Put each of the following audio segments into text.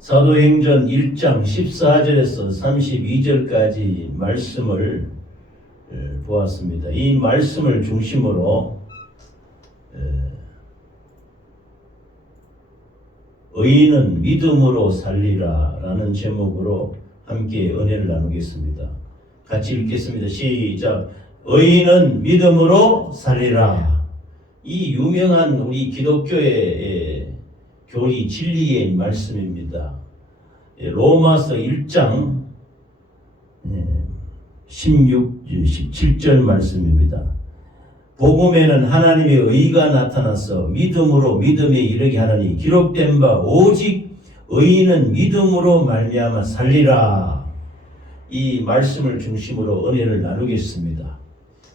사도행전 1장 14절에서 32절까지 말씀을 보았습니다. 이 말씀을 중심으로 의인은 믿음으로 살리라 라는 제목으로 함께 은혜를 나누겠습니다. 같이 읽겠습니다. 시작. 의인은 믿음으로 살리라. 이 유명한 우리 기독교의 교리 진리의 말씀입니다. 로마서 1장 17절 말씀입니다. 복음에는 하나님의 의가 나타나서 믿음으로 믿음에 이르게 하나니 기록된 바 오직 의인은 믿음으로 말미암아 살리라. 이 말씀을 중심으로 은혜를 나누겠습니다.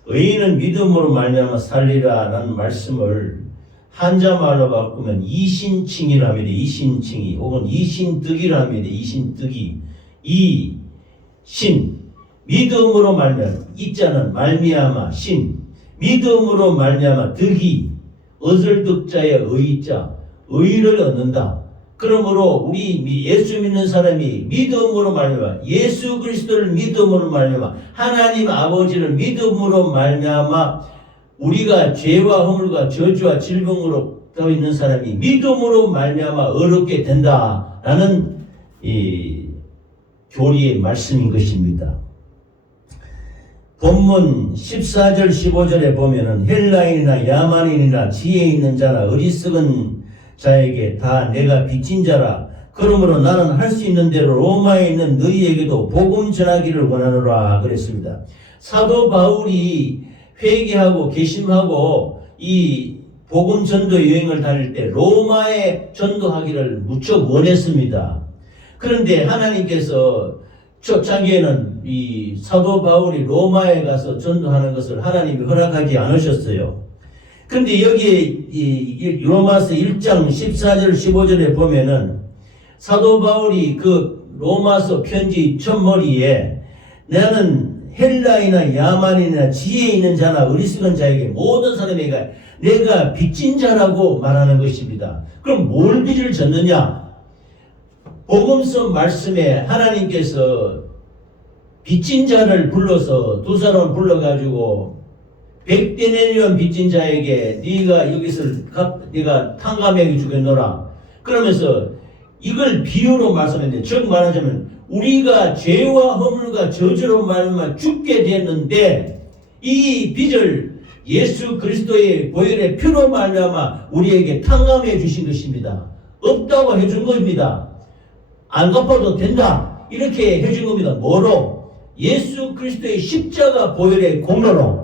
의인은 믿음으로 말미암아 살리라 라는 말씀을 한자말로 바꾸면 이신칭이랍니다. 이신칭이 혹은 이신득이랍니다. 이신득이 이신 믿음으로 말미암아 이자는 말미암아 신 믿음으로 말미암아 득이 어슬득자의 의자 의를 얻는다. 그러므로 우리 예수 믿는 사람이 믿음으로 말미암아 예수 그리스도를 믿음으로 말미암아 하나님 아버지를 믿음으로 말미암아 우리가 죄와 허물과 저주와 질병으로 떠 있는 사람이 믿음으로 말미암아 어렵게 된다라는 이 교리의 말씀인 것입니다. 본문 14절 15절에 보면은 헬라인이나 야만인이나 지혜 있는 자나 어리석은 자에게 다 내가 빚진 자라. 그러므로 나는 할 수 있는 대로 로마에 있는 너희에게도 복음 전하기를 원하노라 그랬습니다. 사도 바울이 회개하고 개심하고 이 복음 전도 여행을 다닐 때 로마에 전도하기를 무척 원했습니다. 그런데 하나님께서 초창기에는 이 사도 바울이 로마에 가서 전도하는 것을 하나님이 허락하지 않으셨어요. 그런데 여기에 이 로마서 1장 14절 15절에 보면은 사도 바울이 그 로마서 편지 첫머리에 나는 헬라이나 야만이나 지혜 있는 자나 어리석은 자에게 모든 사람에게 내가 빚진 자라고 말하는 것입니다. 그럼 뭘 빚을 졌느냐? 복음서 말씀에 하나님께서 빚진 자를 불러서 두 사람을 불러가지고 100데나리온 빚진 자에게 네가 여기서 네가 탕감해 주겠노라. 그러면서 이걸 비유로 말씀했는데 즉 말하자면 우리가 죄와 허물과 저주로 말미암아 죽게 됐는데 이 빚을 예수 그리스도의 보혈의 피로 말미암아 우리에게 탕감해 주신 것입니다. 없다고 해준 겁니다. 안 갚아도 된다. 이렇게 해준 겁니다. 뭐로? 예수 그리스도의 십자가 보혈의 공로로.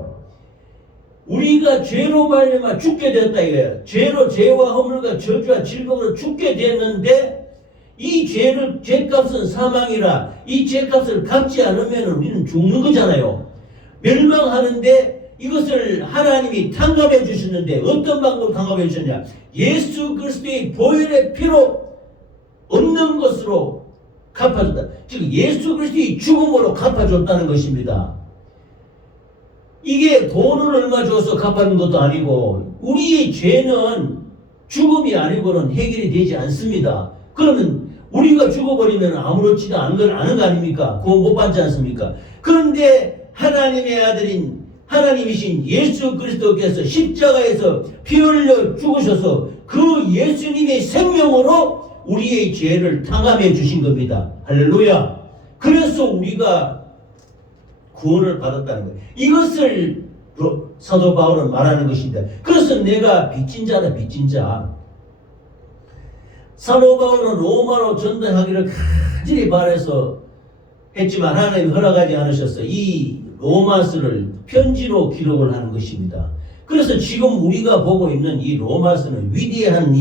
우리가 죄로 말미암아 죽게 되었다 이거예요. 죄와 허물과 저주와 질병으로 죽게 됐는데 이 죄값은 사망이라 이 죄값을 갚지 않으면 우리는 죽는 거잖아요. 멸망하는데 이것을 하나님이 탕감해 주셨는데 어떤 방법으로 탕감해 주셨냐? 예수 그리스도의 보혈의 피로 없는 것으로 갚아줬다. 즉 예수 그리스도의 죽음으로 갚아줬다는 것입니다. 이게 돈을 얼마 줘서 갚아준 것도 아니고 우리의 죄는 죽음이 아니고는 해결이 되지 않습니다. 그러면 우리가 죽어버리면 아무렇지도 않은 걸 아는 거 아닙니까? 그거 못 받지 않습니까? 그런데 하나님의 아들인 하나님이신 예수 그리스도께서 십자가에서 피 흘려 죽으셔서 그 예수님의 생명으로 우리의 죄를 탕감해 주신 겁니다. 할렐루야. 그래서 우리가 구원을 받았다는 거예요. 이것을 사도 바울은 말하는 것입니다. 그래서 내가 빚진 자다, 빚진 자. 사도 바울은 로마로 전도하기를 간절히 바라서 했지만 하나님이 허락하지 않으셔서 이 로마서를 편지로 기록을 하는 것입니다. 그래서 지금 우리가 보고 있는 이 로마서는 위대한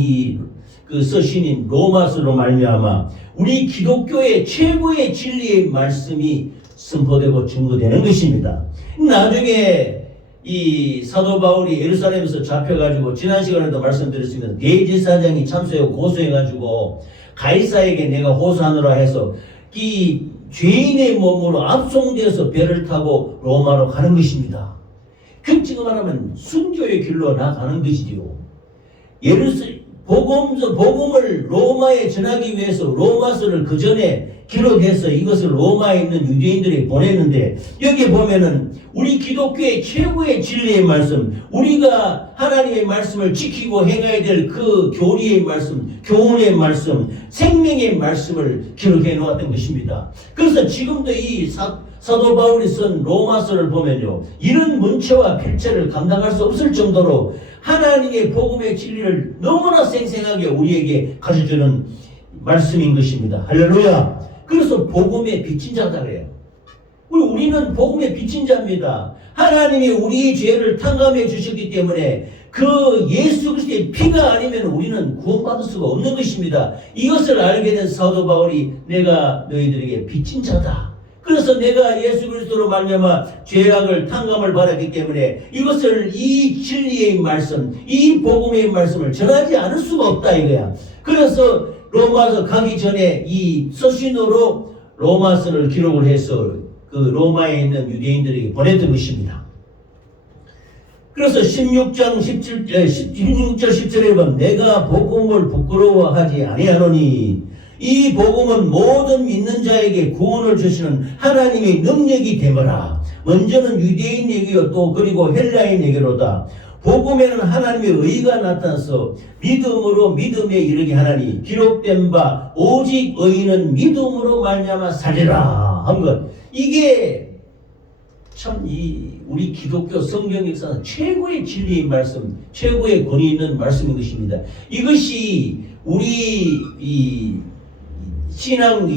그 서신인 로마서로 말미암아 우리 기독교의 최고의 진리의 말씀이 선포되고 증거되는 것입니다. 나중에 이 사도 바울이 예루살렘에서 잡혀가지고 지난 시간에도 말씀드렸습니다. 대제사장이 참소하고 고소해가지고 가이사에게 내가 호소하노라 해서 이 죄인의 몸으로 압송되어서 배를 타고 로마로 가는 것입니다. 그 지금 말하면 순교의 길로 나가는 것이지요. 복음을 로마에 전하기 위해서 로마서를 그 전에 기록해서 이것을 로마에 있는 유대인들에게 보냈는데, 여기 보면은 우리 기독교의 최고의 진리의 말씀, 우리가 하나님의 말씀을 지키고 행해야 될 그 교리의 말씀, 교훈의 말씀, 생명의 말씀을 기록해 놓았던 것입니다. 그래서 지금도 이 사도 바울이 쓴 로마서를 보면요, 이런 문체와 필체를 감당할 수 없을 정도로 하나님의 복음의 진리를 너무나 생생하게 우리에게 가르쳐주는 말씀인 것입니다. 할렐루야. 그래서 복음의 빚진 자다 그래요. 우리는 복음의 빚진 자입니다. 하나님이 우리의 죄를 탕감해 주셨기 때문에 그 예수 그리스도의 피가 아니면 우리는 구원받을 수가 없는 것입니다. 이것을 알게 된 사도 바울이 내가 너희들에게 빚진 자다. 그래서 내가 예수 그리스도로 말미암아 죄악을 탕감을 받았기 때문에 이것을, 이 진리의 말씀, 이 복음의 말씀을 전하지 않을 수가 없다 이거야. 그래서 로마서 가기 전에 이 서신으로 로마서를 기록을 해서 그 로마에 있는 유대인들에게 보냈던 것입니다. 그래서 16절 17절에 보면 내가 복음을 부끄러워하지 아니하노니 이 복음은 모든 믿는 자에게 구원을 주시는 하나님의 능력이 되거라. 먼저는 유대인에게요 또 그리고 헬라인에게로다. 복음에는 하나님의 의가 나타나서 믿음으로 믿음에 이르게 하나니 기록된 바 오직 의인은 믿음으로 말미암아 살리라 한 것. 이게 참 우리 기독교 성경 역사는 최고의 진리의 말씀, 최고의 권위 있는 말씀인 것입니다. 이것이 우리 신앙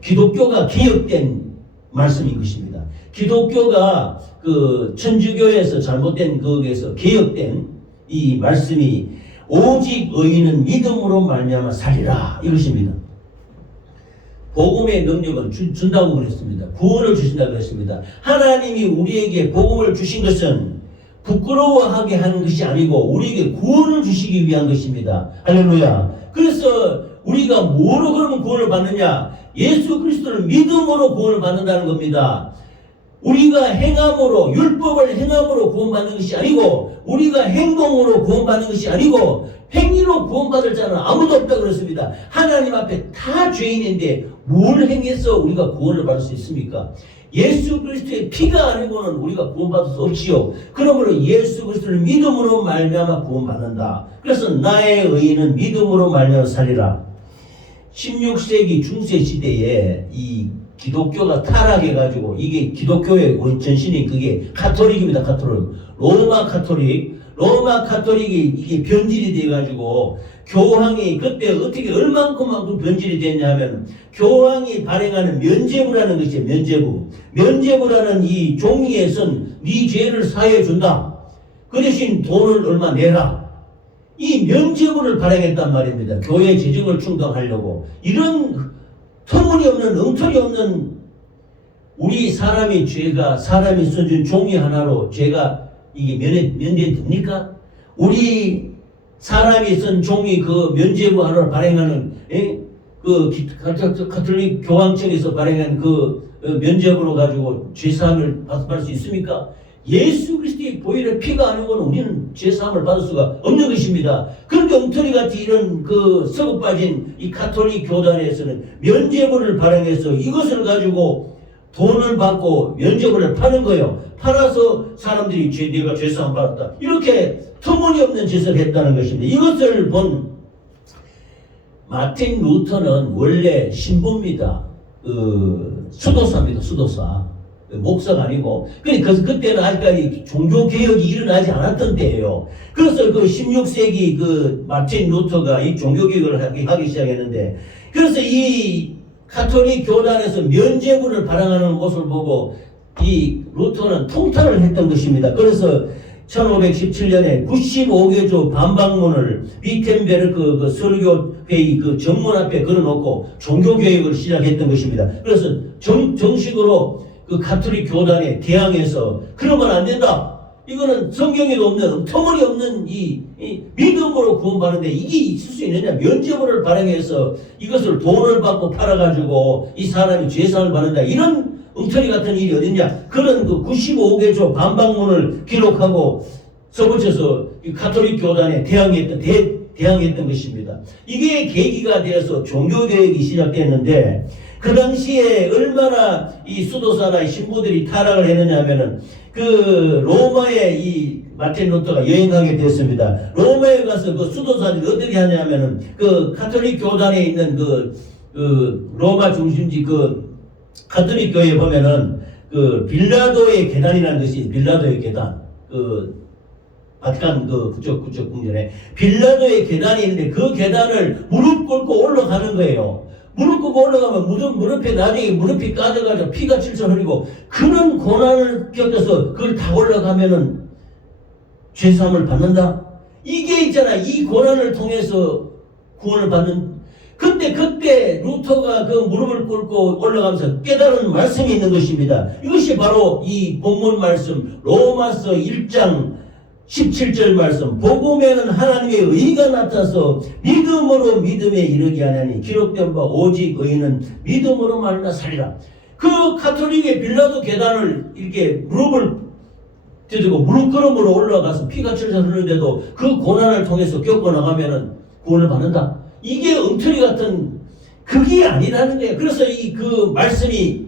기독교가 개혁된 말씀인 것입니다. 기독교가 그 천주교에서 잘못된 거기에서 개혁된 이 말씀이 오직 의인은 믿음으로 말미암아 살리라 이것입니다. 복음의 능력을 준다고 그랬습니다. 구원을 주신다고 그랬습니다. 하나님이 우리에게 복음을 주신 것은 부끄러워하게 하는 것이 아니고 우리에게 구원을 주시기 위한 것입니다. 할렐루야. 그래서 우리가 뭐로 그러면 구원을 받느냐? 예수 그리스도를 믿음으로 구원을 받는다는 겁니다. 우리가 행함으로, 율법을 행함으로 구원받는 것이 아니고, 우리가 행동으로 구원받는 것이 아니고, 행위로 구원받을 자는 아무도 없다고 그랬습니다. 하나님 앞에 다 죄인인데 뭘 행해서 우리가 구원을 받을 수 있습니까? 예수 그리스도의 피가 아니고는 우리가 구원받을 수 없지요. 그러므로 예수 그리스도를 믿음으로 말미암아 구원받는다. 그래서 나의 의인은 믿음으로 말미암아 살리라. 16세기 중세 시대에 이 기독교가 타락해가지고, 이게 기독교의 전신인 그게 카톨릭입니다. 카톨릭. 로마 카톨릭이 이게 변질이 돼가지고, 교황이 그때 어떻게 얼만큼만큼 변질이 됐냐면, 교황이 발행하는 면죄부라는 것이에요. 면죄부라는 이 종이에 쓴 네 죄를 사해 준다. 그 대신 돈을 얼마 내라. 이 면죄부를 발행했단 말입니다. 교회 재정을 충당하려고. 이런 터무니없는, 엉터리없는, 우리 사람이 써준 종이 하나로 죄가 이게 면제됩니까? 우리 사람이 쓴 종이 그 면죄부 하나로 발행하는, 그 가톨릭 교황청에서 발행한 그 면죄부로 가지고 죄사함을 받을 수 있습니까? 예수 그리스도의 보혈의 피가 아니고는 우리는 죄사함을 받을 수가 없는 것입니다. 그런데 엉터리같이 이런 그 썩어 빠진 이 가톨릭 교단에서는 면죄부를 발행해서 이것을 가지고 돈을 받고 면죄부를 파는 거예요. 팔아서 사람들이 내가 죄사함 받았다. 이렇게 터무니없는 짓을 했다는 것입니다. 이것을 본 마틴 루터는 원래 신부입니다. 수도사입니다. 수도사. 목사가 아니고. 그래서 그때는 아직까지 종교개혁이 일어나지 않았던 때예요. 그래서 그 16세기 그 마틴 루터가 이 종교개혁을 하기 시작했는데, 그래서 이 가톨릭 교단에서 면죄부를 발행하는 모습을 보고 이 루터는 통탄을 했던 것입니다. 그래서 1517년에 95개조 반박문을 위텐베르크 그 설교회의 그 정문 앞에 걸어놓고 종교개혁을 시작했던 것입니다. 그래서 정식으로 그 가톨릭 교단에 대항해서 그러면 안 된다. 이거는 성경에도 없는 터무니없는 이 믿음으로 구원받는데 이게 있을 수 있느냐? 면죄부를 발행해서 이것을 돈을 받고 팔아가지고 이 사람이 죄사함을 받는다. 이런 엉터리 같은 일이 어딨냐? 그런 그 95개조 반박문을 기록하고 서붙여서 이 가톨릭 교단에 대항했던 것입니다. 이게 계기가 되어서 종교개혁이 시작됐는데 그 당시에 얼마나 이 수도사나 신부들이 타락을 했느냐면은 그 로마에 이 마틴 루터가 여행하게 됐습니다. 로마에 가서 그 수도사들이 어떻게 하냐면은 그 가톨릭 교단에 있는 그 로마 중심지 그 가톨릭 교회에 보면은 그 빌라도의 계단이라는 것이 빌라도의 계단 바티칸 그쪽 궁전에 빌라도의 계단이 있는데 그 계단을 무릎 꿇고 올라가는 거예요. 무릎 꿇고 올라가면 무릎에 나중에 무릎이 까져가지고 피가 칠칠 흐르고 그런 고난을 겪어서 그걸 다 올라가면은 죄사함을 받는다. 이게 있잖아. 이 고난을 통해서 구원을 받는. 그때 루터가 그 무릎을 꿇고 올라가면서 깨달은 말씀이 있는 것입니다. 이것이 바로 이 본문 말씀 로마서 1장 17절 말씀 복음에는 하나님의 의가 나타서 믿음으로 믿음에 이르게 하나니 기록된 바 오직 의인은 믿음으로 말미암아 살리라. 그 가톨릭의 빌라도 계단을 이렇게 무릎을 뒤지고 무릎 걸음으로 올라가서 피가 철철 흐르는데도 그 고난을 통해서 겪어나가면은 구원을 받는다. 이게 엉터리 같은 그게 아니라는 거예요. 그래서 그 말씀이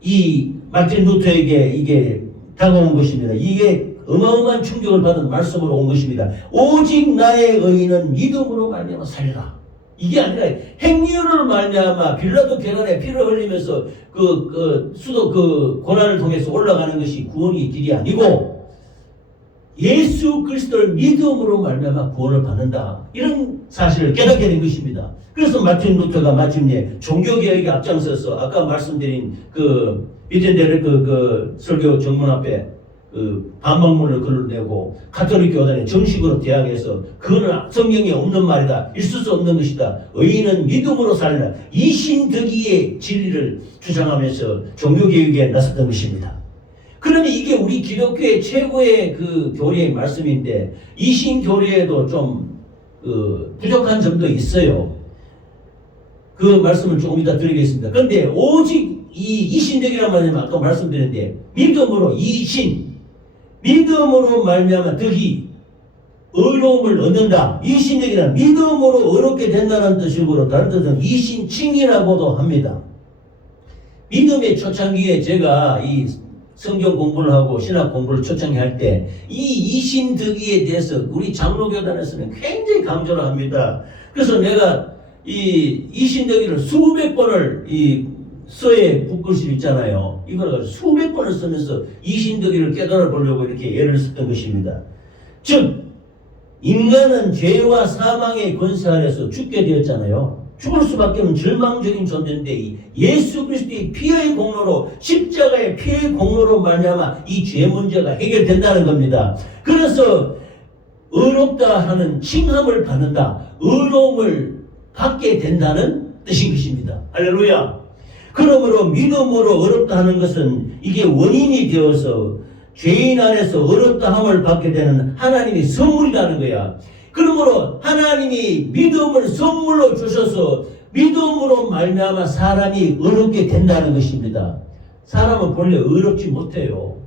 이 마틴 루터에게 이게 다가온 것입니다. 이게 어마어마한 충격을 받은 말씀으로 온 것입니다. 오직 나의 의인은 믿음으로 말미암아 살리라. 이게 아니라 행위로 말미암아 빌라도 계단에 피를 흘리면서 수도 고난을 통해서 올라가는 것이 구원의 길이 아니고 예수 그리스도를 믿음으로 말미암아 구원을 받는다. 이런 사실을 깨닫게 된 것입니다. 그래서 마틴 루터가 마침내 종교개혁에 앞장서서 아까 말씀드린 위텐베르크 그 설교 정문 앞에 반박문을 글을 내고 가톨릭 교단에 정식으로 대항해서 그거는 성경에 없는 말이다. 있을 수 없는 것이다. 의인은 믿음으로 살리라. 이신득이의 진리를 주장하면서 종교개혁에 나섰던 것입니다. 그러면 이게 우리 기독교의 최고의 그 교리의 말씀인데 이신교리에도 좀 부족한 점도 있어요. 그 말씀을 조금 이따 드리겠습니다. 그런데 오직 이신득이란 말은 아까 말씀드렸는데 믿음으로 믿음으로 말미암아 득이 의로움을 얻는다. 이신득이란 믿음으로 의롭게 된다는 뜻이고 다른 뜻은 이신칭이라고도 합니다. 믿음의 초창기에 제가 이 성경 공부를 하고 신학 공부를 초창기 할 때 이 이신득이에 대해서 우리 장로교단에서는 굉장히 강조를 합니다. 그래서 내가 이 이신득이를 수백 번을 이 서예 붓글씨 있잖아요. 이걸 가지고 수백 번을 쓰면서 이신득이를 깨달아 보려고 이렇게 예를 썼던 것입니다. 즉 인간은 죄와 사망의 권세 아래서 죽게 되었잖아요. 죽을 수밖에 없는 절망적인 존재인데 예수 그리스도의 피의 공로로 십자가의 피의 공로로 말미암아 이 죄 문제가 해결된다는 겁니다. 그래서 의롭다 하는 칭함을 받는다. 의로움을 받게 된다는 뜻인 것입니다. 할렐루야. 그러므로 믿음으로 의롭다 하는 것은 이게 원인이 되어서 죄인 안에서 의롭다 함을 받게 되는 하나님의 선물이라는 거야. 그러므로 하나님이 믿음을 선물로 주셔서 믿음으로 말미암아 사람이 의롭게 된다는 것입니다. 사람은 본래 의롭지 못해요.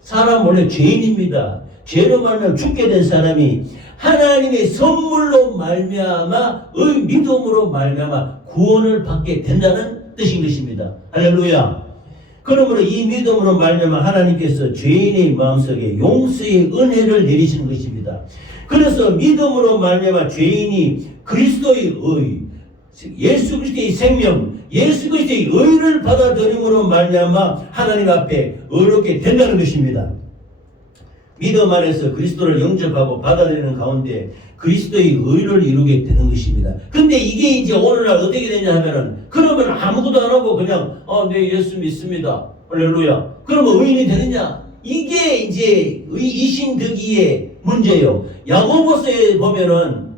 사람은 원래 죄인입니다. 죄로 말미암아 죽게 된 사람이 하나님의 선물로 말미암아 믿음으로 말미암아 구원을 받게 된다는 뜻인 것입니다. 할렐루야. 그러므로 이 믿음으로 말미암아 하나님께서 죄인의 마음속에 용서의 은혜를 내리시는 것입니다. 그래서 믿음으로 말미암아 죄인이 그리스도의 의, 예수 그리스도의 생명, 예수 그리스도의 의를 받아들임으로 말미암아 하나님 앞에 의롭게 된다는 것입니다. 믿음 안에서 그리스도를 영접하고 받아들이는 가운데 그리스도의 의를 이루게 되는 것입니다. 근데 이게 이제 오늘날 어떻게 되냐 하면은 그러면 아무것도 안 하고 그냥 네 예수 믿습니다. 할렐루야. 그러면 의인이 되느냐? 이게 이제 이신득이의 문제예요. 야고보서에 보면은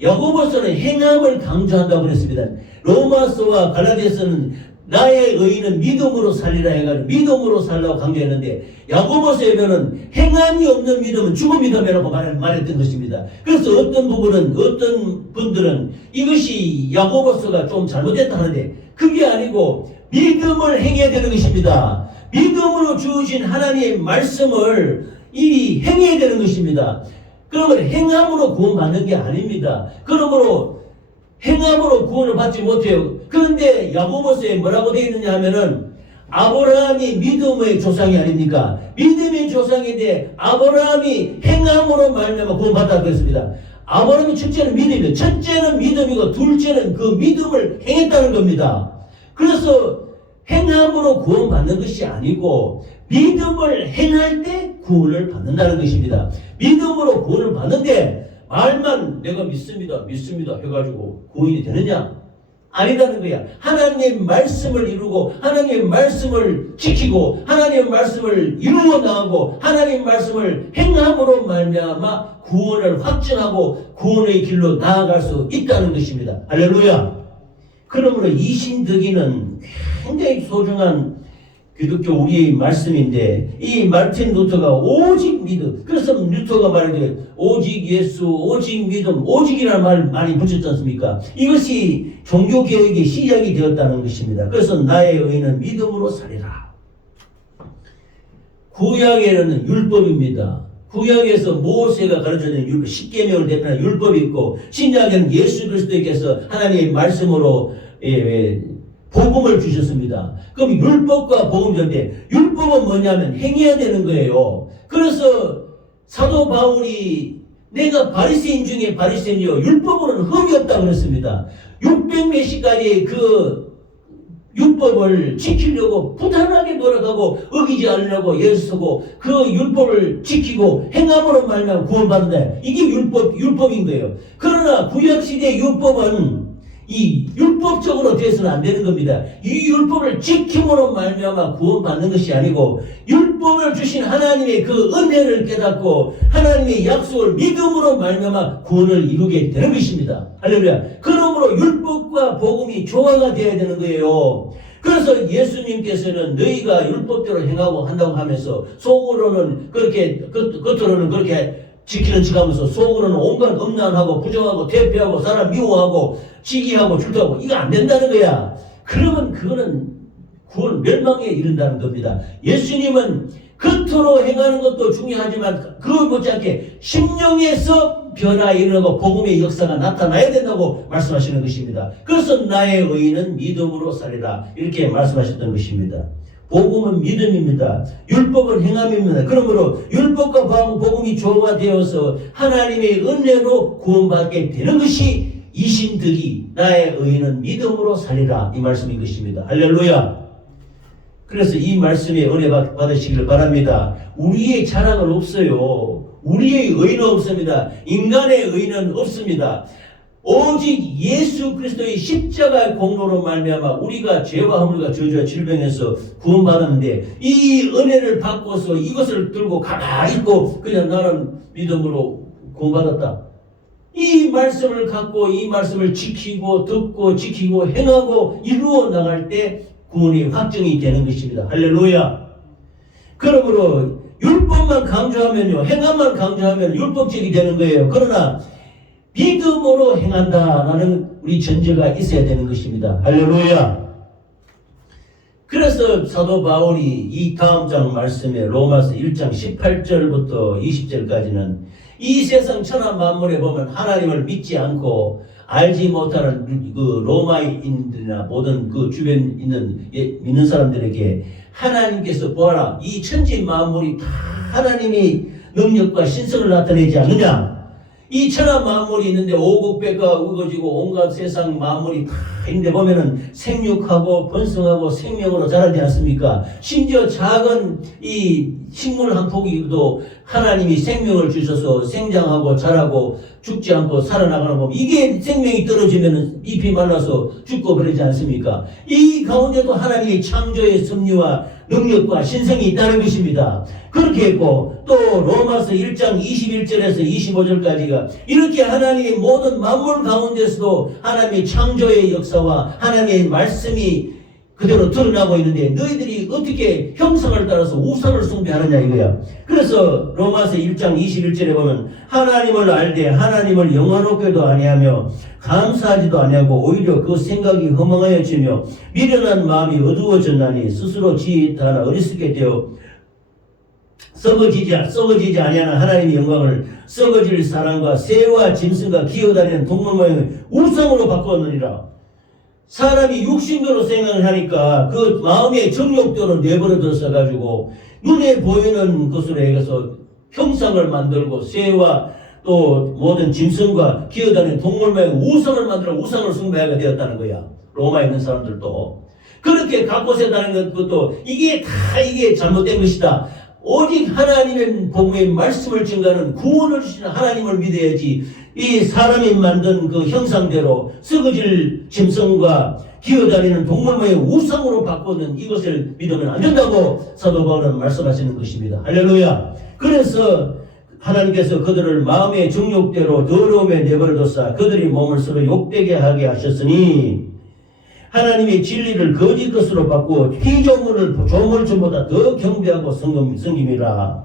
야고보서는 행함을 강조한다고 그랬습니다. 로마서와 갈라디아서는 나의 의인은 믿음으로 살리라 해가지고 믿음으로 살라고 강조했는데 야고보서에 보면 행함이 없는 믿음은 죽음이다라고 말했던 것입니다. 그래서 어떤 분들은 이것이 야고보서가 좀 잘못됐다 하는데 그게 아니고 믿음을 행해야 되는 것입니다. 믿음으로 주신 하나님의 말씀을 이 행해야 되는 것입니다. 그러면 행함으로 구원받는 게 아닙니다. 그러므로 행함으로 구원을 받지 못해요. 그런데 야고보서에 뭐라고 되어 있느냐 하면은 아브라함이 믿음의 조상이 아닙니까? 믿음의 조상인데 아브라함이 행함으로 말미암아 구원받았다고 했습니다. 아브라함이 첫째는 믿음이에요. 첫째는 믿음이고 둘째는 그 믿음을 행했다는 겁니다. 그래서 행함으로 구원받는 것이 아니고 믿음을 행할 때 구원을 받는다는 것입니다. 믿음으로 구원을 받는데 말만 내가 믿습니다 해가지고 구원이 되느냐? 아니라는 거야. 하나님의 말씀을 이루고 하나님의 말씀을 지키고 하나님의 말씀을 이루어 나가고 하나님의 말씀을 행함으로 말미암아 구원을 확증하고 구원의 길로 나아갈 수 있다는 것입니다. 할렐루야. 그러므로 이신득이는 굉장히 소중한 기독교 우리의 말씀인데 이 마틴 루터가 오직 믿음, 그래서 루터가 말하기를 오직 예수, 오직 믿음, 오직이라는 말을 많이 붙였지 않습니까? 이것이 종교개혁의 시작이 되었다는 것입니다. 그래서 나의 의는 믿음으로 살리라. 구약에는 율법입니다. 구약에서 모세가 가르쳐준 율법, 십계명을 대표하는 율법이 있고 신약에는 예수 그리스도께서 하나님의 말씀으로 복음을 주셨습니다. 그럼 율법과 복음인데 율법은 뭐냐면 행해야 되는 거예요. 그래서 사도 바울이 내가 바리새인 중에 바리새인이요 율법으로는 흠이 없다고 그랬습니다. 600몇십 가지 그 율법을 지키려고 부단하게 노력하고 어기지 않으려고 애쓰고 그 율법을 지키고 행함으로 말미암아 구원받는다. 이게 율법인 거예요. 그러나 구약시대 율법은 이 율법적으로 돼서는 안 되는 겁니다. 이 율법을 지킴으로 말미암아 구원받는 것이 아니고 율법을 주신 하나님의 그 은혜를 깨닫고 하나님의 약속을 믿음으로 말미암아 구원을 이루게 되는 것입니다. 할렐루야. 그러므로 율법과 복음이 조화가 되어야 되는 거예요. 그래서 예수님께서는 너희가 율법대로 행하고 한다고 하면서 속으로는 그렇게 겉으로는 그렇게 지키는 척하면서 속으로는 온갖 음란하고 부정하고 대표하고 사람 미워하고 시기하고 질투하고 이거 안 된다는 거야. 그러면 그거는 구원 멸망에 이른다는 겁니다. 예수님은 겉으로 행하는 것도 중요하지만 그거 못지않게 심령에서 변화가 일어나고 복음의 역사가 나타나야 된다고 말씀하시는 것입니다. 그래서 나의 의는 믿음으로 살리라 이렇게 말씀하셨던 것입니다. 복음은 믿음입니다. 율법은 행함입니다. 그러므로 율법과 복음이 조화가 되어서 하나님의 은혜로 구원받게 되는 것이 이신득이 나의 의는 믿음으로 살리라 이 말씀인 것입니다. 할렐루야. 그래서 이 말씀에 은혜 받으시기를 바랍니다. 우리의 자랑은 없어요. 우리의 의는 없습니다. 인간의 의는 없습니다. 오직 예수 그리스도의 십자가의 공로로 말미암아 우리가 죄와 허물과 저주와 질병에서 구원받았는데 이 은혜를 받고서 이것을 들고 가만히 있고 그냥 나는 믿음으로 구원받았다. 이 말씀을 갖고 이 말씀을 지키고 듣고 지키고 행하고 이루어 나갈 때 구원이 확정이 되는 것입니다. 할렐루야. 그러므로 율법만 강조하면요 행함만 강조하면 율법적이 되는 거예요. 그러나 믿음으로 행한다라는 우리 전제가 있어야 되는 것입니다. 할렐루야. 그래서 사도 바울이 이 다음 장 말씀에 로마서 1장 18절부터 20절까지는 이 세상 천하 만물에 보면 하나님을 믿지 않고 알지 못하는 그 로마인들이나 모든 그 주변 있는 믿는 사람들에게 하나님께서 보아라 이 천지 만물이 다 하나님의 능력과 신성을 나타내지 않느냐. 이 천하 만물이 있는데 오국백과 우거지고 온갖 세상 만물이 다 있는데 보면은 생육하고 번성하고 생명으로 자라지 않습니까? 심지어 작은 이 식물 한 포기도 하나님이 생명을 주셔서 생장하고 자라고 죽지 않고 살아나가는 거 이게 생명이 떨어지면은 잎이 말라서 죽고 그러지 않습니까? 이 가운데도 하나님의 창조의 섭리와 능력과 신성이 있다는 것입니다. 그렇게 했고 또 로마서 1장 21절에서 25절까지가 이렇게 하나님의 모든 만물 가운데서도 하나님의 창조의 역사와 하나님의 말씀이 그대로 드러나고 있는데 너희들이 어떻게 형상을 따라서 우상을 숭배하느냐 이거야. 그래서 로마서 1장 21절에 보면 하나님을 알되 하나님을 영화롭게도 아니하며 감사하지도 아니하고 오히려 그 생각이 허망하여지며 미련한 마음이 어두워졌나니 스스로 지혜에 따라 어리석게 되어 썩어지지 아니하는 하나님의 영광을 썩어질 사람과 새와 짐승과 기어다니는 동물 모양의 우상으로 바꾸었느니라. 사람이 육신대로 생각을 하니까 그 마음의 정욕대로 내버려둬서 가지고 눈에 보이는 것으로 해서 형상을 만들고 새와 또 모든 짐승과 기어다니는 동물 모양의 우상을 만들어 우상을 숭배하게 되었다는 거야. 로마에 있는 사람들도 그렇게 각곳에 다니는 것도 이게 잘못된 것이다. 오직 하나님의 복음의 말씀을 증가하는 구원을 주시는 하나님을 믿어야지 이 사람이 만든 그 형상대로 썩어질 짐승과 기어다니는 동물의 우상으로 바꾸는 이것을 믿으면 안 된다고 사도 바울은 말씀하시는 것입니다. 할렐루야. 그래서 하나님께서 그들을 마음의 정욕대로 더러움에 내버려뒀사 그들이 몸을 서로 욕되게 하게 하셨으니 하나님의 진리를 거짓 것으로 바꾸어 피조물을 조물주보다 더 경배하고 섬김이라.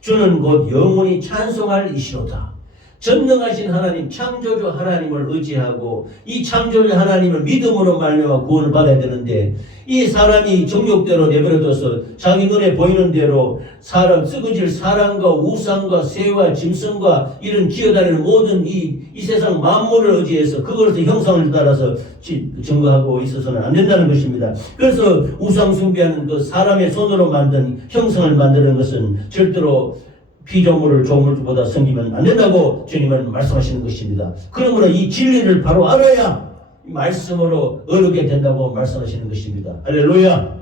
주는 곧 영원히 찬송할 이시로다. 전능하신 하나님 창조주 하나님을 의지하고 이 창조주 하나님을 믿음으로 말미암아 구원을 받아야 되는데 이 사람이 정욕대로 내버려둬서 자기 눈에 보이는 대로 썩어질 사람과 우상과 새와 짐승과 이런 기어다니는 모든 이 세상 만물을 의지해서 그것을 형상을 따라서 증거하고 있어서는 안 된다는 것입니다. 그래서 우상 숭배하는 그 사람의 손으로 만든 형상을 만드는 것은 절대로 피조물을 조물보다 섬기면 안 된다고 주님은 말씀하시는 것입니다. 그러므로 이 진리를 바로 알아야 말씀으로 어르게 된다고 말씀하시는 것입니다. 할렐루야.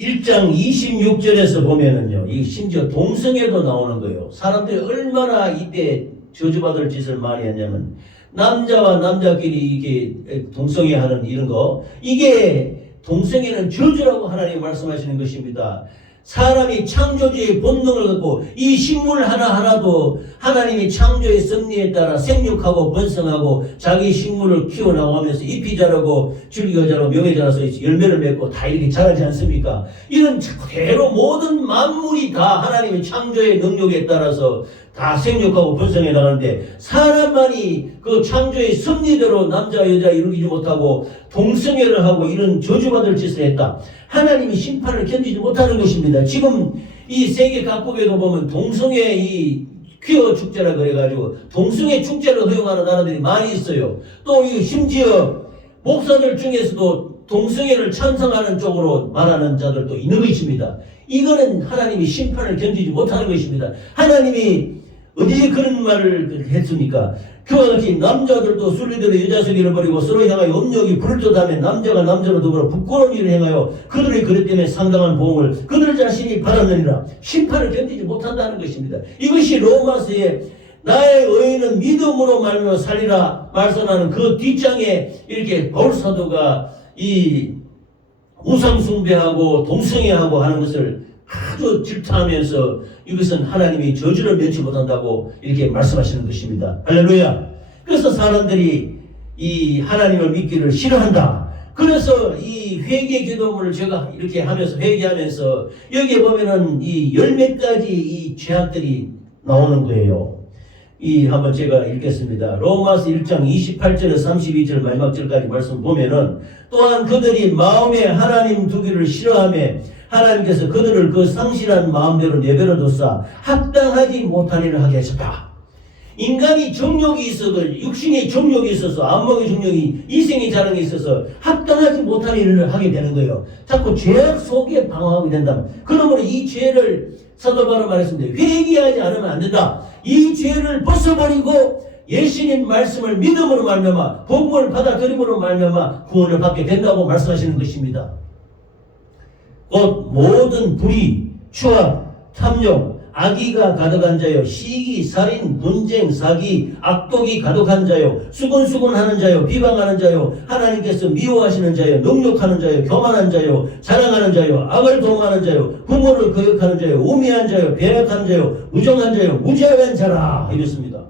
1장 26절에서 보면은요, 이 심지어 동성애도 나오는 거예요. 사람들이 얼마나 이때 저주받을 짓을 많이 했냐면 남자와 남자끼리 이게 동성애하는 이런 거, 이게 동성애는 저주라고 하나님 말씀하시는 것입니다. 사람이 창조주의 본능을 갖고 이 식물 하나하나도 하나님이 창조의 섭리에 따라 생육하고 번성하고 자기 식물을 키워나가면서 잎이 자라고 줄기가 자라고 명이 자라서 열매를 맺고 다 이렇게 자라지 않습니까? 이런 그대로 모든 만물이 다 하나님의 창조의 능력에 따라서 다 생육하고 번성해 나가는데 사람만이 그 창조의 섭리대로 남자 여자 이루지 못하고 동성애를 하고 이런 저주받을 짓을 했다. 하나님이 심판을 견디지 못하는 것입니다. 지금 이 세계 각국에도 보면 동성애 이 퀴어 축제라 그래가지고 동성애 축제를 허용하는 나라들이 많이 있어요. 또 심지어 목사들 중에서도 동성애를 찬성하는 쪽으로 말하는 자들도 있는 것입니다. 이거는 하나님이 심판을 견디지 못하는 것입니다. 하나님이 어디에 그런 말을 했습니까? 그와 같이 남자들도 순리대로 여자세기를 버리고 서로 향하여 음욕이 불뜻하며 남자가 남자로 더불어 부끄러운 일을 행하여 그들의 그릇 때문에 상당한 보응을 그들 자신이 받았느니라. 심판을 견디지 못한다는 것입니다. 이것이 로마서의 나의 의인은 믿음으로 말미암아 살리라 말씀하는 그 뒷장에 이렇게 바울 사도가 이 우상 숭배하고 동성애하고 하는 것을 아주 질타하면서 이것은 하나님이 저주를 면치 못한다고 이렇게 말씀하시는 것입니다. 할렐루야. 그래서 사람들이 이 하나님을 믿기를 싫어한다. 그래서 이 회개 기도문을 제가 이렇게 하면서 회개하면서 여기에 보면은 이 열 몇 가지 이 죄악들이 나오는 거예요. 한번 제가 읽겠습니다. 로마서 1장 28절에서 32절 마지막 절까지 말씀 보면은 또한 그들이 마음에 하나님 두기를 싫어하며 하나님께서 그들을 그 상실한 마음대로 내버려뒀사 합당하지 못한 일을 하게 하셨다. 인간이 정욕이 있어도 육신의 정욕이 있어서 안목의 정욕이 이생의 자랑이 있어서 합당하지 못한 일을 하게 되는 거예요. 자꾸 죄악 속에 방황하게 된다. 그러므로 이 죄를 사도 바울은 말했습니다. 회개하지 않으면 안 된다. 이 죄를 벗어버리고 예수님 말씀을 믿음으로 말미암아 복음을 받아들임으로 말미암아 구원을 받게 된다고 말씀하시는 것입니다. 곧 모든 불의, 추악, 탐욕, 악의가 가득한 자요, 시기, 살인, 분쟁, 사기, 악독이 가득한 자요, 수군수군하는 자요, 비방하는 자요, 하나님께서 미워하시는 자요, 능욕하는 자요, 교만한 자요, 자랑하는 자요, 악을 도모하는 자요, 부모를 거역하는 자요, 우매한 자요, 배약한 자요, 무정한 자요, 무지하한 자라 이랬습니다.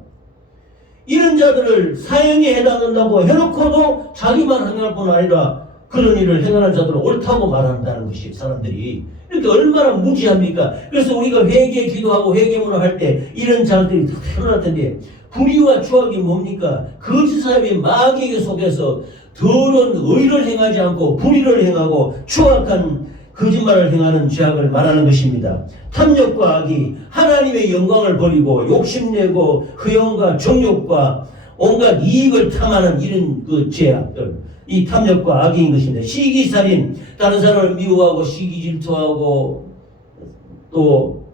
이런 자들을 사형에 해당한다고 해놓고도 자기만 행할 뿐 아니라 그런 일을 행하는 자들은 옳다고 말한다는 것이 사람들이 이렇게 얼마나 무지합니까? 그래서 우리가 회개 기도하고 회개문을 할 때 이런 자들이 태어날 텐데 불의와 추악이 뭡니까? 거짓 사람이 마귀에게 속해서 더러운 의를 행하지 않고 불의를 행하고 추악한 거짓말을 행하는 죄악을 말하는 것입니다. 탐욕과 악이 하나님의 영광을 버리고 욕심내고 허영과 정욕과 온갖 이익을 탐하는 이런 그 죄악들, 이 탐욕과 악인 것입니다. 시기살인, 다른 사람을 미워하고 시기질투하고 또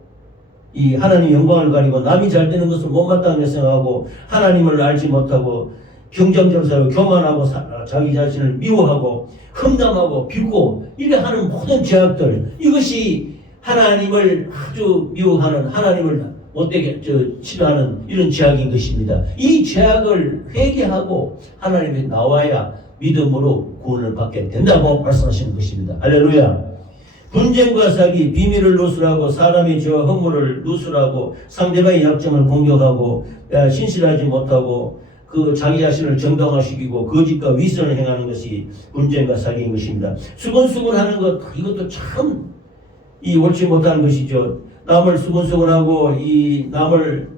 이 하나님의 영광을 가리고 남이 잘 되는 것을 못마땅하게 생각하고 하나님을 알지 못하고 경쟁적으로 살고 교만하고 자기 자신을 미워하고 험담하고 비고 이래 하는 모든 죄악들, 이것이 하나님을 아주 미워하는, 하나님을 못되게 싫어하는 이런 죄악인 것입니다. 이 죄악을 회개하고 하나님에 나와야 믿음으로 구원을 받게 된다고 말씀하시는 것입니다. 할렐루야. 분쟁과 사기, 비밀을 누설하고 사람의 죄와 허물을 누설하고 상대방의 약점을 공격하고 신실하지 못하고 그 자기 자신을 정당화시키고 거짓과 위선을 행하는 것이 분쟁과 사기인 것입니다. 수근수근하는 것, 이것도 참 옳지 못한 것이죠. 남을 수근수근하고 이 남을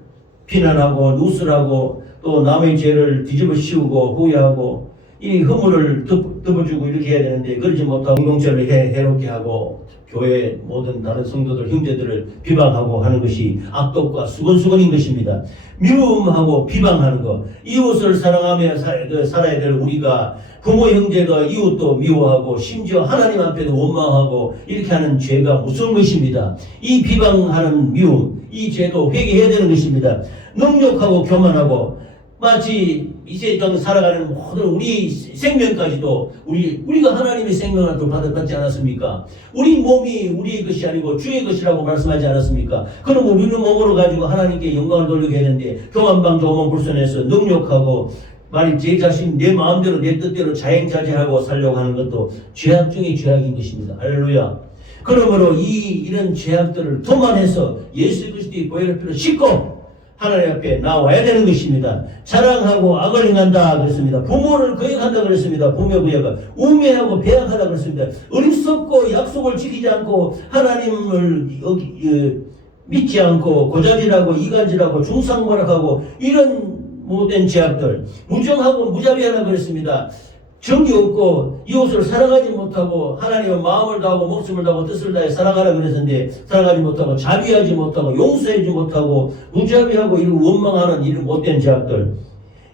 비난하고 누설하고 또 남의 죄를 뒤집어 씌우고 후회하고 이 허물을 덮어주고 이렇게 해야 되는데 그러지 못하고 공동체를 해롭게 하고 교회 모든 다른 성도들 형제들을 비방하고 하는 것이 악독과 수근수근인 것입니다. 미움하고 비방하는 것, 이웃을 사랑하며 살아야 될 우리가 부모 형제가 이웃도 미워하고 심지어 하나님 앞에도 원망하고 이렇게 하는 죄가 무서운 것입니다. 이 비방하는 미움, 이 죄도 회개해야 되는 것입니다. 능욕하고 교만하고 마치 이 세상 살아가는 모든 우리 생명까지도 우리가 하나님의 생명을 또 받지 않았습니까? 우리 몸이 우리의 것이 아니고 주의 것이라고 말씀하지 않았습니까? 그럼 우리는 몸으로 가지고 하나님께 영광을 돌리게 하는데 교만방 조만 불손해서 능욕하고 말이 제 자신 내 마음대로 내 뜻대로 자행자재하고 살려고 하는 것도 죄악 중의 죄악인 것입니다. 할렐루야. 그러므로 이런 죄악들을 도만해서 예수 그리스도의 보혈의 피로 씻고 하나님 앞에 나와야 되는 것입니다. 자랑하고 악을 행한다 그랬습니다. 부모를 거역한다 그랬습니다. 부모 거역을 우매하고 배약하다 그랬습니다. 어리석고 약속을 지키지 않고 하나님을 믿지 않고 고자질하고 이간질하고 중상모략하고 이런 못된 죄악들, 무정하고 무자비하다 그랬습니다. 정이 없고 이웃을 사랑하지 못하고 하나님의 마음을 다하고 목숨을 다하고 뜻을 다해 사랑하라 그랬는데 사랑하지 못하고 자비하지 못하고 용서하지 못하고 무자비하고 이런 원망하는 이런 못된 죄악들,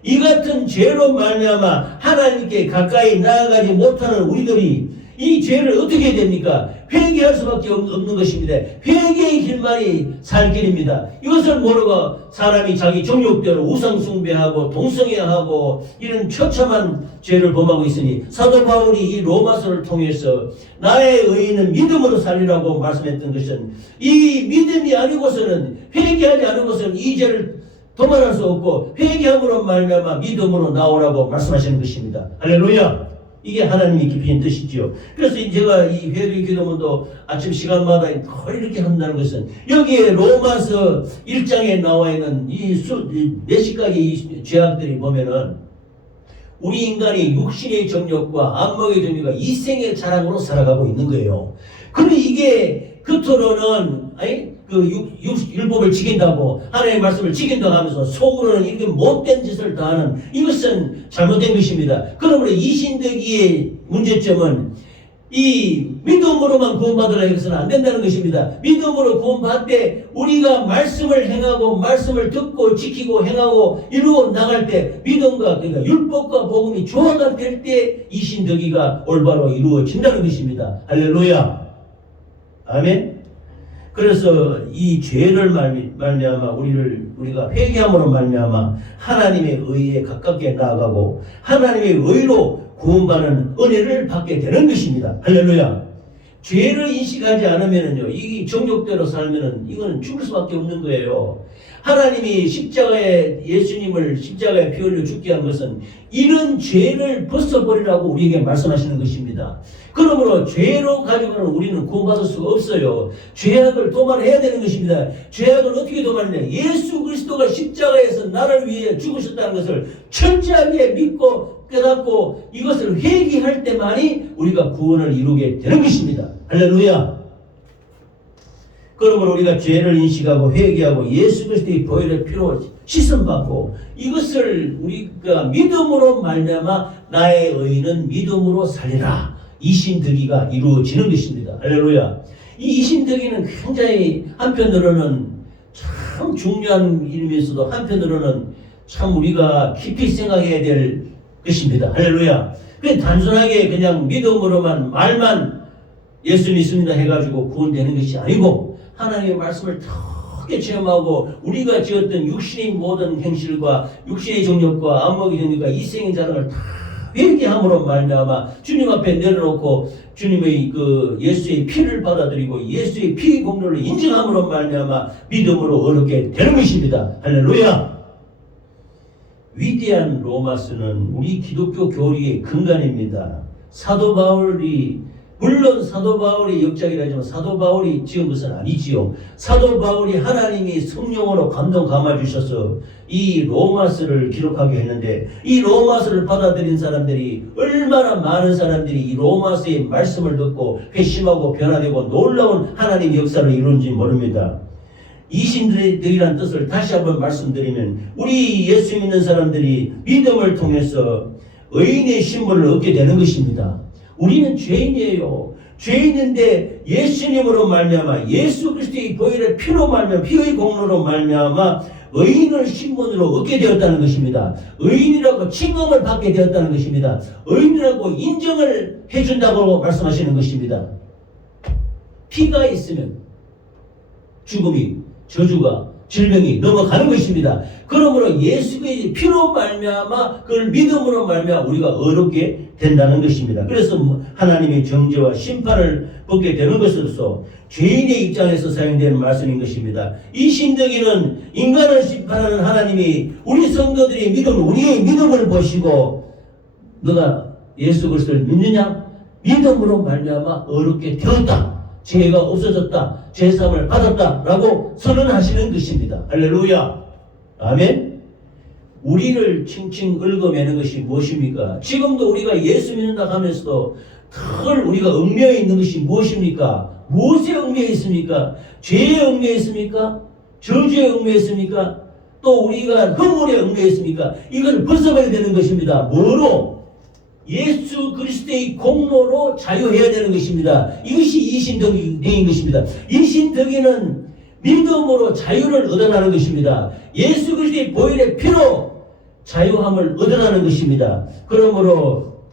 이 같은 죄로 말미암아 하나님께 가까이 나아가지 못하는 우리들이 이 죄를 어떻게 해야 됩니까? 회개할 수밖에 없는 것입니다. 회개의 길만이 살 길입니다. 이것을 모르고 사람이 자기 정욕대로 우상숭배하고 동성애하고 이런 처참한 죄를 범하고 있으니 사도 바울이 이 로마서를 통해서 나의 의인은 믿음으로 살리라고 말씀했던 것은 이 믿음이 아니고서는 회개하지 않고서는 이 죄를 도말할 수 없고 회개함으로 말미암아 믿음으로 나오라고 말씀하시는 것입니다. 할렐루야. 이게 하나님이 깊이 있는 뜻이지요. 그래서 제가 이 회개 기도문도 아침 시간마다 이렇게 한다는 것은 여기에 로마서 1장에 나와 있는 이 몇 가지 죄악들이 보면은 우리 인간이 육신의 정욕과 안목의 정욕과 이생의 자랑으로 살아가고 있는 거예요. 그런데 이게 겉으로는 율법을 지킨다고 하나님의 말씀을 지킨다고 하면서 속으로는 이렇게 못된 짓을 다하는 이것은 잘못된 것입니다. 그러므로 이 신대기의 문제점은 이 믿음으로만 구원받으라 해서는 안 된다는 것입니다. 믿음으로 구원받되 우리가 말씀을 행하고 말씀을 듣고 지키고 행하고 이루어 나갈 때 믿음과 그러니까 율법과 복음이 조화가 될 때 이 신대기가 올바로 이루어진다는 것입니다. 할렐루야. 아멘. 그래서 이 죄를 말미암아 우리가 회개함으로 말미암아 하나님의 의에 가깝게 나아가고 하나님의 의로 구원받는 은혜를 받게 되는 것입니다. 할렐루야. 죄를 인식하지 않으면은요, 이 정욕대로 살면은 이거는 죽을 수밖에 없는 거예요. 하나님이 예수님을 십자가에 피 흘려 죽게 한 것은 이런 죄를 벗어버리라고 우리에게 말씀하시는 것입니다. 그러므로 죄로 가지고는 우리는 구원받을 수가 없어요. 죄악을 도말해야 되는 것입니다. 죄악을 어떻게 도말하냐? 예수 그리스도가 십자가에서 나를 위해 죽으셨다는 것을 철저하게 믿고 깨닫고 이것을 회개할 때만이 우리가 구원을 이루게 되는 것입니다. 할렐루야. 그러므로 우리가 죄를 인식하고 회개하고 예수 그리스도의 보혈의 피로 씻음받고 이것을 우리가 믿음으로 말미암아 나의 의인은 믿음으로 살리라. 이신득이가 이루어지는 것입니다. 할렐루야. 이 이신득이는 굉장히 한편으로는 참 중요한 일이면서도 한편으로는 참 우리가 깊이 생각해야 될 것입니다. 할렐루야. 그냥 단순하게 그냥 믿음으로만 말만 예수 믿습니다 해가지고 구원되는 것이 아니고 하나님의 말씀을 크게 체험하고 우리가 지었던 육신의 모든 행실과 육신의 정욕과 안목의 정욕과 이생의 자랑을 다 회개함으로 말미암아 주님 앞에 내려놓고 주님의 그 예수의 피를 받아들이고 예수의 피 공로를 인정함으로 말미암아 믿음으로 얻게 되는 것입니다. 할렐루야. 위대한 로마서는 우리 기독교 교리의 근간입니다. 사도 바울이 물론 사도 바울이 역작이라지만 사도 바울이 지은 것은 아니지요. 사도 바울이 하나님이 성령으로 감동 감아 주셔서 이 로마서를 기록하게 했는데 이 로마서를 받아들인 사람들이 얼마나 많은 사람들이 이 로마서의 말씀을 듣고 회심하고 변화되고 놀라운 하나님의 역사를 이루는지 모릅니다. 이신들이라는 뜻을 다시 한번 말씀드리면 우리 예수 믿는 사람들이 믿음을 통해서 의인의 신분을 얻게 되는 것입니다. 우리는 죄인이에요. 죄인인데 예수님으로 말미암아 예수 그리스도의 보혈의 피로 말미암아 피의 공로로 말미암아 의인을 신분으로 얻게 되었다는 것입니다. 의인이라고 칭함을 받게 되었다는 것입니다. 의인이라고 인정을 해준다고 말씀하시는 것입니다. 피가 있으면 죽음이 저주가 질병이 넘어가는 것입니다. 그러므로 예수의 피로 말미암아 그걸 믿음으로 말미암아 우리가 어렵게 된다는 것입니다. 그래서 하나님의 정죄와 심판을 받게 되는 것으로서 죄인의 입장에서 사용되는 말씀인 것입니다. 이 신덕이는 인간을 심판하는 하나님이 우리 성도들의 믿음, 우리의 믿음을 보시고 너가 예수 그리스도를 믿느냐? 믿음으로 말미암아 어렵게 되었다. 죄가 없어졌다. 죄사함을 받았다. 라고 선언하시는 것입니다. 할렐루야. 아멘. 우리를 칭칭 얽어매는 것이 무엇입니까? 지금도 우리가 예수 믿는다 하면서도 늘 우리가 얽매여 있는 것이 무엇입니까? 무엇에 얽매여 있습니까? 죄에 얽매여 있습니까? 저주에 얽매여 있습니까? 또 우리가 허물에 얽매여 있습니까? 이걸 벗어나야 되는 것입니다. 뭐로? 예수 그리스도의 공로로 자유해야 되는 것입니다. 이것이 이신덕인 것입니다. 이신덕이는 믿음으로 자유를 얻어나는 것입니다. 예수 그리스도의 보혈의 피로 자유함을 얻어나는 것입니다. 그러므로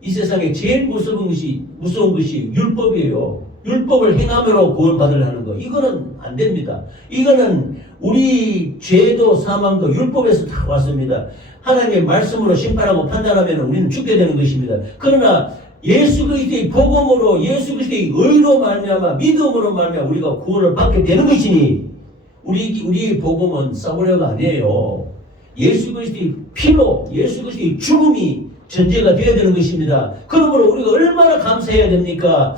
이 세상에 제일 무서운 것이 율법이에요. 율법을 행함으로 구원받으려는 거. 이거는 안 됩니다. 이거는 우리 죄도 사망도 율법에서 다 왔습니다. 하나님의 말씀으로 심판하고 판단하면 우리는 죽게 되는 것입니다. 그러나 예수 그리스도의 복음으로 예수 그리스도의 의로 말미암아 믿음으로 말미암아 우리가 구원을 받게 되는 것이니 우리의 복음은 싸구려가 아니에요. 예수 그리스도의 피로 예수 그리스도의 죽음이 전제가 되어야 되는 것입니다. 그러므로 우리가 얼마나 감사해야 됩니까?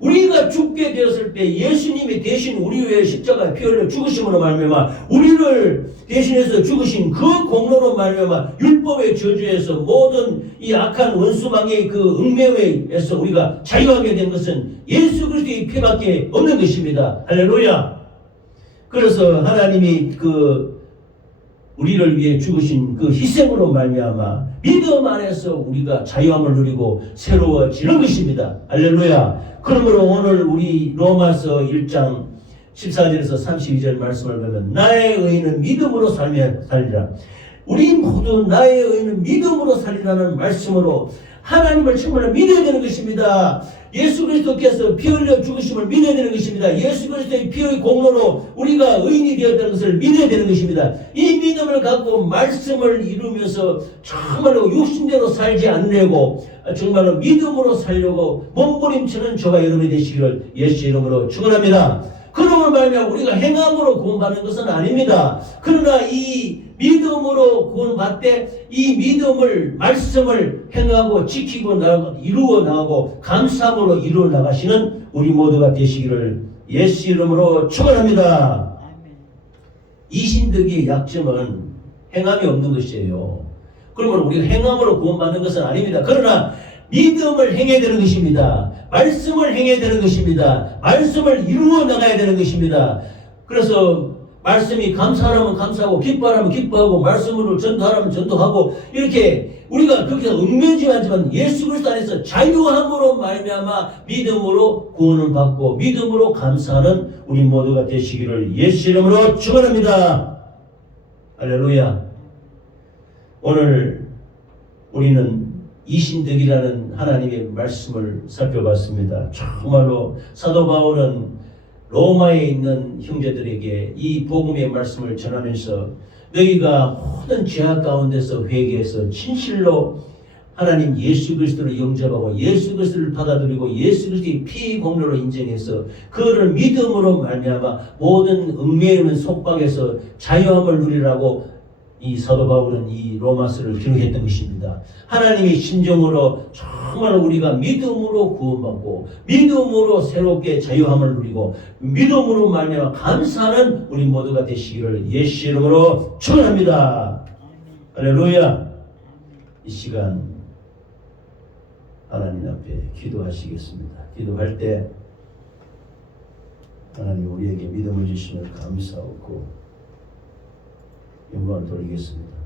우리가 죽게 되었을 때 예수님이 대신 우리 위해 십자가에 피 흘려 죽으심으로 말미암아 우리를 대신해서 죽으신 그 공로로 말미암아 율법의 저주에서 모든 이 악한 원수망의 그 얽매에서 우리가 자유하게 된 것은 예수 그리스도의 피밖에 없는 것입니다. 할렐루야. 그래서 하나님이 우리를 위해 죽으신 그 희생으로 말미암아 믿음 안에서 우리가 자유함을 누리고 새로워지는 것입니다. 할렐루야. 그러므로 오늘 우리 로마서 1장 14절에서 32절 말씀을 보면 나의 의인은 믿음으로 살리라. 우리 모두 나의 의인은 믿음으로 살리라는 말씀으로 하나님을 정말 믿어야 되는 것입니다. 예수 그리스도께서 피 흘려 죽으심을 믿어야 되는 것입니다. 예수 그리스도의 피의 공로로 우리가 의인이 되었다는 것을 믿어야 되는 것입니다. 이 믿음을 갖고 말씀을 이루면서 정말로 육신대로 살지 않으려고 정말로 믿음으로 살려고 몸부림치는 저와 여러분이 되시기를 예수 이름으로 축원합니다. 그러므로 말미암아 우리가 행함으로 구원받는 것은 아닙니다. 그러나 이 믿음으로 구원받되 이 믿음을 말씀을 행하고 지키고 나가고 이루어 나가고 감사함으로 이루어 나가시는 우리 모두가 되시기를 예수 이름으로 축원합니다. 이신덕의 약점은 행함이 없는 것이에요. 그러면 우리가 행함으로 구원받는 것은 아닙니다. 그러나 믿음을 행해야 되는 것입니다. 말씀을 행해야 되는 것입니다. 말씀을 이루어 나가야 되는 것입니다. 그래서 말씀이 감사하면 감사하고 기뻐하면 기뻐하고 말씀으로 전도하면 전도하고 이렇게 우리가 거기서 얽매이지만 예수 그리스도 안에서 자유함으로 말미암아 믿음으로 구원을 받고 믿음으로 감사하는 우리 모두가 되시기를 예수 이름으로 축원합니다. 할렐루야. 오늘 우리는 이신덕이라는 하나님의 말씀을 살펴봤습니다. 정말로 사도 바울은 로마에 있는 형제들에게 이 복음의 말씀을 전하면서 너희가 모든 죄악 가운데서 회개해서 진실로 하나님 예수 그리스도를 영접하고 예수 그리스도를 받아들이고 예수 그리스도의 피 공로로 인정해서 그를 믿음으로 말미암아 모든 얽매이는 속박에서 자유함을 누리라고 이 사도 바울은 이 로마서를 기록했던 것입니다. 하나님의 심정으로 정말 우리가 믿음으로 구원받고 믿음으로 새롭게 자유함을 누리고 믿음으로 말미암아 감사하는 우리 모두가 되시기를 예수 이름으로 축원합니다. 할렐루야. 이 시간 하나님 앞에 기도하시겠습니다. 기도할 때 하나님 우리에게 믿음을 주시면 감사하고 영광을 돌리겠습니다.